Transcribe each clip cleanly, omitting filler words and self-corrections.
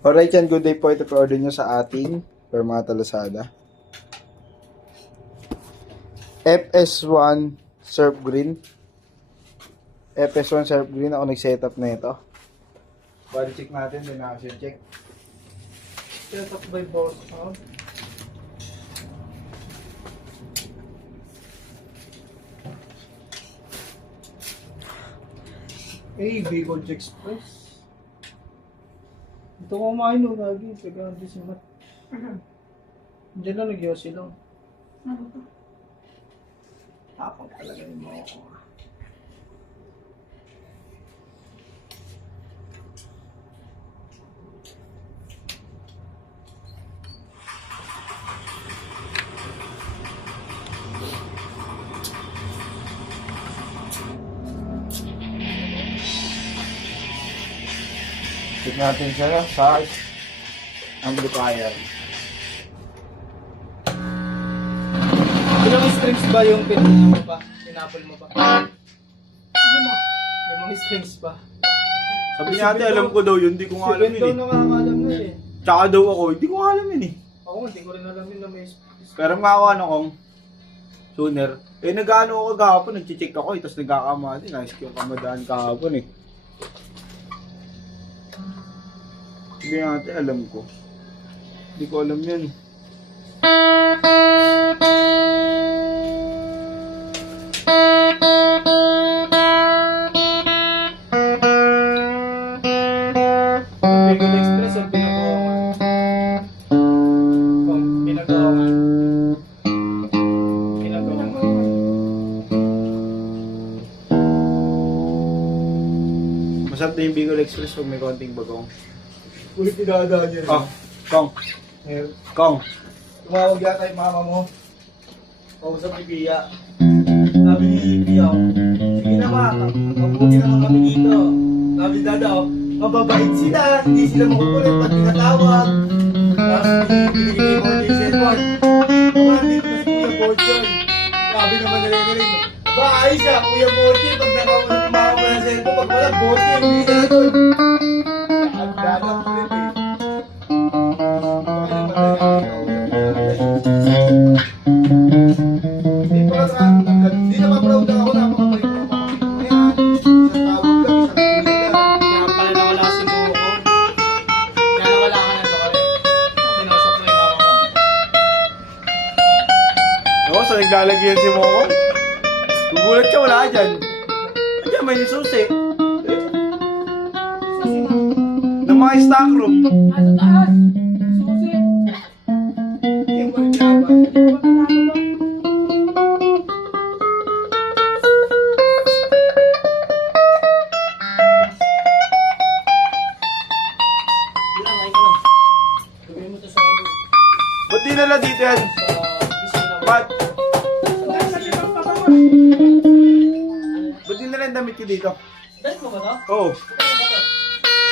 Alright yan, good day po. Ito po order nyo sa ating Permata Lazada. FS1 Surf Green. FS1 Surf Green. Ako nag-setup na ito. Body check natin. Then action check. Setup by boss. Huh? Hey, Bicol Express. Ito kumain nung lagi. Taga ang disimat. Diyan lang nag-yosi lang. Tapang talaga yung mga ko. Check natin siya sa amplifier. Ilang strings ba yung pinapol mo ba? Pinapol mo ba? Limang strings ba? Sabi niya ate, alam ko daw yun. Hindi ko nga alam Daw yun eh. nakakalam na eh. Tsaka daw ako, hindi ko nga alam yun eh. Ako hindi ko rin alam yun na may strings. Pero nga ako ano kong sooner. Eh nag-ano ako kahapon, nag-check ako eh. Tapos nagkakamali. Nice yung kamadaan kahapon eh. Sabi niya ate, alam ko. Hindi ko alam yun. Bicol Express o pinagawangan? Pinagawangan. Pinagawangan. Masarap na yung Bicol Express pag may konting bagong. Uy, pinadaan niya rin. Oh, Kong. Meron. Kong. Tumawag yata yung mama mo. Kausap ni Pia. Sabi ni Pia, sige na ma, mabuti naman kami dito. Sabi ni Dada, mababait sila, hindi sila makukulit pag tinatawag. Tapos binigay mo yung cellphone. Kung nandito na si Kuya Fortune. Sabi naman na rin, ba ayos siya, Kuya Fortune, pag nakakulit yung mama mo ng cellphone, pag wala, Fortune, hindi na doon. Ang dadang kulit eh. Hindi na ma-proud ako na makapalik mo. Ngayon, isang tawag lang, isang kulit lang. Kaya pala nawala si Buko. Kaya nawala ka na ito kami. Sinusok na yung mama mo. Oo, sa naglalagyan si Moko. Gugulat ka, wala ka dyan. Andiyan, may susi. Susi na. Ng mga stock room. Sa taas. Susi. Yung walang Sabihin mo to sa ano. Ba't dinala dito yan? Sa opisina mo. Ba't? Ba't dinala yung damit ko dito? Dali mo ba to? Oo,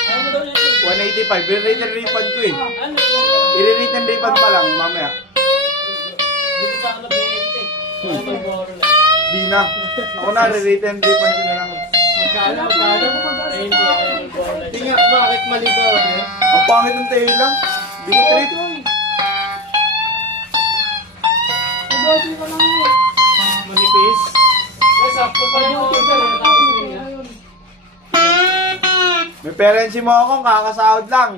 Ano mo daw yun? 185. Binirate ang refund ko eh. Ano? I-rate ang refund pa lang, mamaya. Dito sa ano, 20. Ano mag-borrow na? Di na. Ako na, re-rate ang refund ko na lang. Magkano? Ay, hindi. Ano mag-borrow na? Tingnan, bakit mali ba? Ang pangit ng tayo lang. Di ko treat. Manipis? Sakto pa yung order. Tapos niya. May parents mo akong kakasahod lang.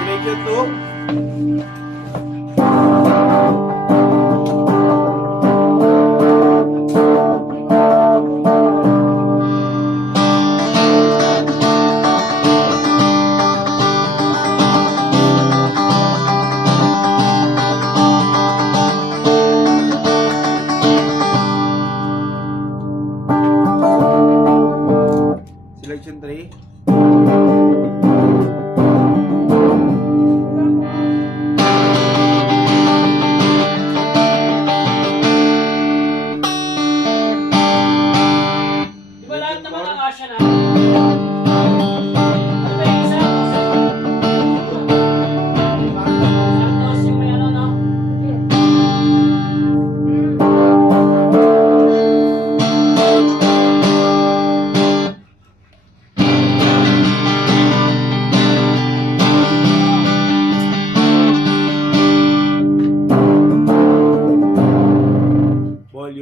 Selection 2. Selection 3.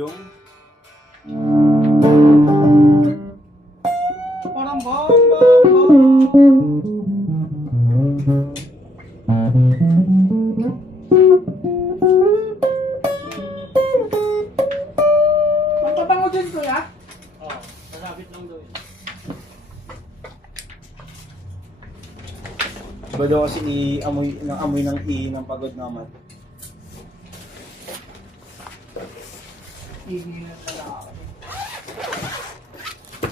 yung... Parang bam, bam, bam. Magpapango din ko ya? Oo, sasabit lang daw yun. Iba daw kasi amoy ng ng pagod naman. Hindi na talaga.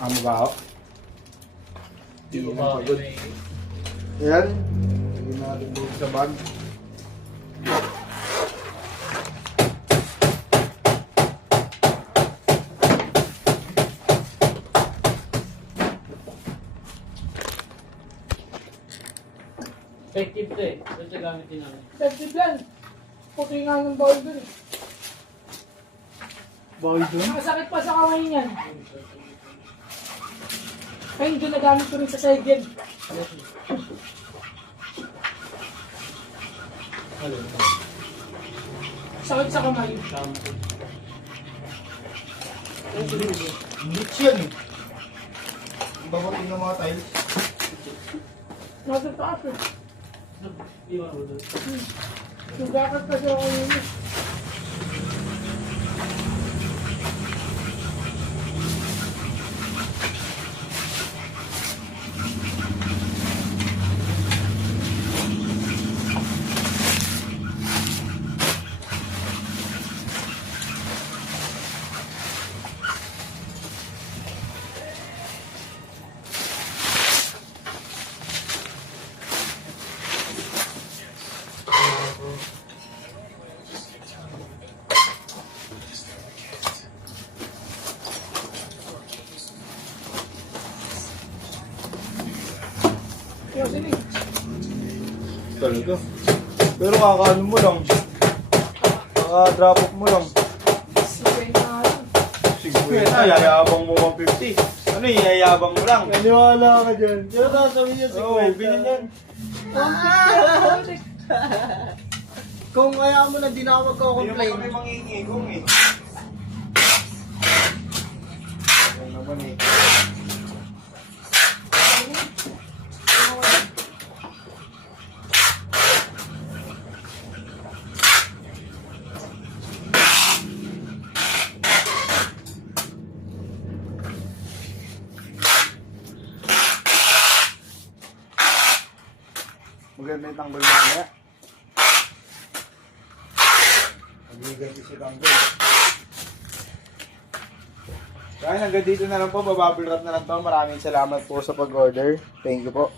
Amo ba ako? Hindi ko ng ba pagod. Ayan. Lagyan natin doon sa bag. Effective to eh. Ito siya gamitin namin. Effective yan. Puti nga ng bawal dun eh. Bawal dun? Masakit pa sa kamay niyan. Kaya hindi nagamit ko rin sa Saigen. Ano? Sakit sa kamay. Shampoo. Bleach yan eh. Babating ng mga tiles. Nasa taas eh. Iwan mo doon. Sugakat kasi ako yun eh. Kaya sinig. Talaga. Pero kakaano mo lang. Kaka-drop off mo lang. Sige na lang. Sige na, yayabang mo 150. Ano yung yayabang mo lang? Naniwala ka dyan. Diyan na sabi niya Oo, bilhin yan. Kung kaya mo na di na ako Hindi naman magko-complain. kami mangingigong eh. Ano naman eh. Maganda yung tanggol mamaya. Magliganti si tanggol. Kaya hanggang dito na lang po. Bababble wrap na lang to. Maraming salamat po sa pag-order. Thank you po.